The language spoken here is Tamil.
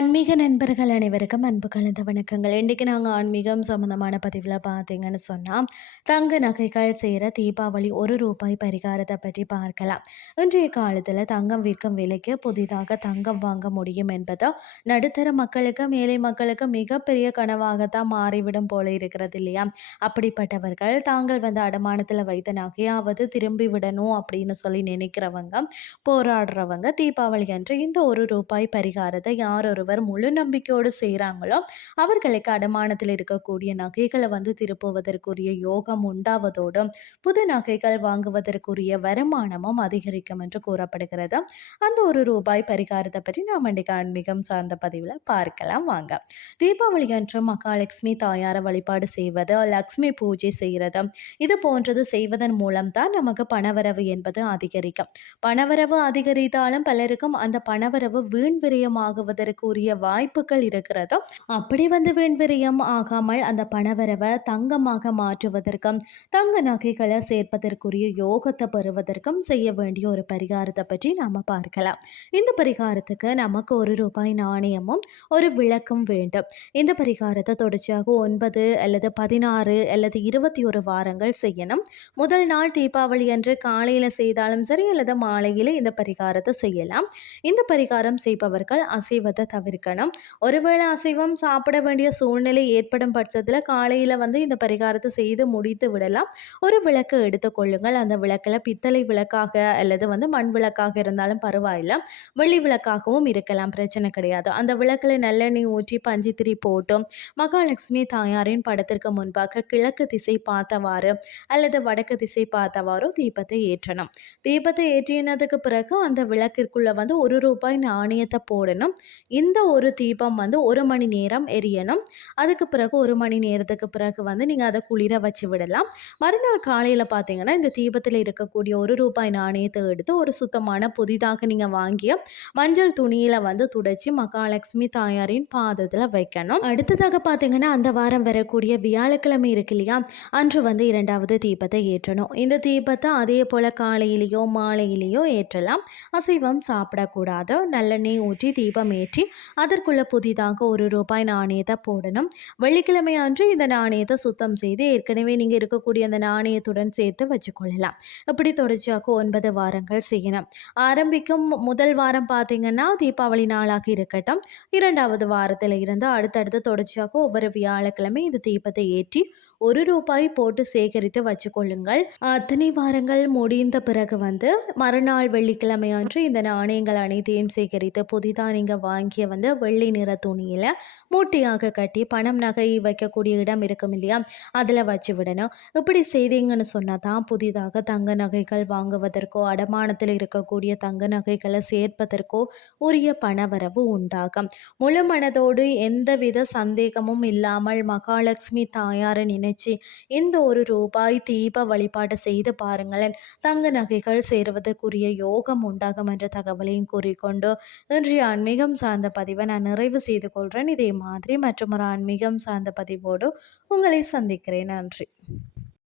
ஆன்மீக நண்பர்கள் அனைவருக்கும் அன்பு கலந்த வணக்கங்கள். இன்றைக்கு நாங்கள் ஆன்மீகம் சம்மந்தமான பதிவில் பார்த்தீங்கன்னு சொன்னால் தங்க நகைகள் செய்கிற தீபாவளி ஒரு ரூபாய் பரிகாரத்தை பற்றி பார்க்கலாம். இன்றைய காலத்தில் தங்கம் விற்கும் விலைக்கு புதிதாக தங்கம் வாங்க முடியும் என்பது நடுத்தர மக்களுக்கு மேலை மக்களுக்கு மிகப்பெரிய கனவாகத்தான் மாறிவிடும் போல இருக்கிறது இல்லையா? அப்படிப்பட்டவர்கள் தாங்கள் வந்து அடமானத்தில் வைத்த நகையாவது திரும்பி விடணும் அப்படின்னு சொல்லி நினைக்கிறவங்க போராடுறவங்க தீபாவளி அன்று இந்த ஒரு ரூபாய் பரிகாரத்தை யார் ஒருவர் முழு நம்பிக்கையோடு செய்கிறாங்களோ அவர்களுக்கு அடமானத்தில் இருக்கக்கூடிய நகைகளை வந்து திருப்புவதற்குரிய யோகம் உண்டாவதோடும் புது நகைகள் வாங்குவதற்குரிய வருமானமும் அதிகரிக்கும் என்று கூறப்படுகிறது. அந்த ஒரு ரூபாய் பரிகாரத்தை பற்றி நாம் இன்றைக்கு ஆன்மீகம் சார்ந்த பதிவில் பார்க்கலாம் வாங்க. தீபாவளி அன்று மகாலட்சுமி தாயாரை வழிபாடு செய்வது லக்ஷ்மி பூஜை செய்கிறது இது போன்றது செய்வதன் மூலம் தான் நமக்கு பணவரவு என்பது அதிகரிக்கும். பணவரவு அதிகரித்தாலும் பலருக்கும் அந்த பணவரவு வீண் விரயமாகுவதற்குரிய உரிய வாய்ப்புகள் இருக்கிறதோ அப்படி வந்து வீண்விரியம் ஆகாமல் அந்த பணவரவை தங்கமாக மாற்றுவதற்கும் தங்க நகைகளை சேர்ப்பதற்குரிய யோகத்தை பெறுவதற்கும் செய்ய வேண்டிய ஒரு பரிகாரத்தை பற்றி நாம் பார்க்கலாம். இந்த பரிகாரத்துக்கு நமக்கு ஒரு ரூபாய் நாணயமும் ஒரு விளக்கும் வேண்டும். இந்த பரிகாரத்தை தொடர்ச்சியாக ஒன்பது அல்லது பதினாறு அல்லது இருபத்தி ஒரு வாரங்கள் செய்யணும். முதல் நாள் தீபாவளி அன்று காலையில் செய்தாலும் சரி அல்லது மாலையில் இந்த பரிகாரத்தை செய்யலாம். இந்த பரிகாரம் செய்பவர்கள் அசைவத்தை இருக்கணும். ஒருவேளை அசைவம் சாப்பிட வேண்டிய சூழ்நிலை ஏற்படும் பட்சத்தில் காலையில் வந்து இந்த பரிகாரத்தை செய்து முடித்து விடலாம். ஒரு விளக்கு எடுத்துக்கொள்ளுங்கள் அந்த விளக்கில் பித்தளை விளக்காக அல்லது வந்து மண் விளக்காக இருந்தாலும் பரவாயில்லை. வெள்ளி விளக்காகவும் இருக்கலாம். பிரச்சனை கிடையாது. அந்த விளக்கில் நல்லெண்ணெய் ஊற்றி பஞ்சித்திரி போட்டும். மகாலட்சுமி தாயாரின் படத்திற்கு முன்பாக கிழக்கு திசை பார்த்தவாறு அல்லது வடக்கு திசை பார்த்தவாறோ தீபத்தை ஏற்றணும். தீபத்தை ஏற்றினதுக்கு பிறகு அந்த விளக்கிற்குள்ளே வந்து ஒரு ரூபாய் நாணயத்தை போடணும். இந்த இந்த ஒரு தீபம் வந்து ஒரு மணி நேரம் எரியணும். அதுக்கு பிறகு ஒரு மணி நேரத்துக்கு பிறகு வந்து நீங்கள் அதை குளிர வச்சு விடலாம். மறுநாள் காலையில் பார்த்தீங்கன்னா இந்த தீபத்தில் இருக்கக்கூடிய ஒரு ரூபாய் நாணயத்தை எடுத்து ஒரு சுத்தமான புதிதாக நீங்கள் வாங்கிய மஞ்சள் துணியில் வந்து துடைச்சி மகாலட்சுமி தாயாரின் பாதத்தில் வைக்கணும். அடுத்ததாக பார்த்தீங்கன்னா அந்த வாரம் வரக்கூடிய வியாழக்கிழமை இருக்கு இல்லையா? அன்று வந்து இரண்டாவது தீபத்தை ஏற்றணும். இந்த தீபத்தை அதே போல் காலையிலேயோ மாலையிலேயோ ஏற்றலாம். அசைவம் சாப்பிடக்கூடாது. நல்லெண்ணெய் ஊற்றி தீபம் ஏற்றி அதற்குள்ள புதிதாக ஒரு ரூபாய் நாணயத்தை போடணும். வெள்ளிக்கிழமை அன்று இந்த நாணயத்தை சுத்தம் செய்து ஏற்கனவே நீங்கள் இருக்கக்கூடிய அந்த நாணயத்துடன் சேர்த்து வச்சுக்கொள்ளலாம். இப்படி தொடர்ச்சியாக ஒன்பது வாரங்கள் செய்யணும். ஆரம்பிக்கும் முதல் வாரம் பார்த்தீங்கன்னா தீபாவளி நாளாக இருக்கட்டும். இரண்டாவது வாரத்தில் இருந்து அடுத்தடுத்து தொடர்ச்சியாக ஒவ்வொரு வியாழக்கிழமை இந்த தீபத்தை ஏற்றி ஒரு ரூபாய் போட்டு சேகரித்து வச்சுக்கொள்ளுங்கள். அத்தனை வாரங்கள் முடிந்த பிறகு வந்து மறுநாள் வெள்ளிக்கிழமை அன்று இந்த நாணயங்கள் அனைத்தையும் சேகரித்து புதிதாக நீங்கள் வாங்கிய வந்து வெள்ளி நிற துணியில் மூட்டையாக கட்டி பணம் நகை வைக்கக்கூடிய இடம் இருக்கும் இல்லையா? அதில் வச்சு விடணும். இப்படி செய்தீங்கன்னு சொன்னால் தான் புதிதாக தங்க நகைகள் வாங்குவதற்கோ அடமானத்தில் இருக்கக்கூடிய தங்க நகைகளை சேர்ப்பதற்கோ உரிய பணவரவு உண்டாகும். முழு மனதோடு எந்தவித சந்தேகமும் இல்லாமல் மகாலட்சுமி தாயாரை நினைச்சு இந்த ஒரு ரூபாய் தீப வழிபாடு செய்து பாருங்களேன். தங்க நகைகள் சேருவதற்குரிய யோகம் உண்டாகும் என்ற தகவலையும் கூறிக்கொண்டு இன்றைய ஆன்மீகம் சார்ந்த பதிவை நான் நிறைவு செய்து கொள்கிறேன் இதே மாதிரி மற்றும் ஒரு ஆன்மீகம் சார்ந்த பதிவோடு உங்களை சந்திக்கிறேன். நன்றி.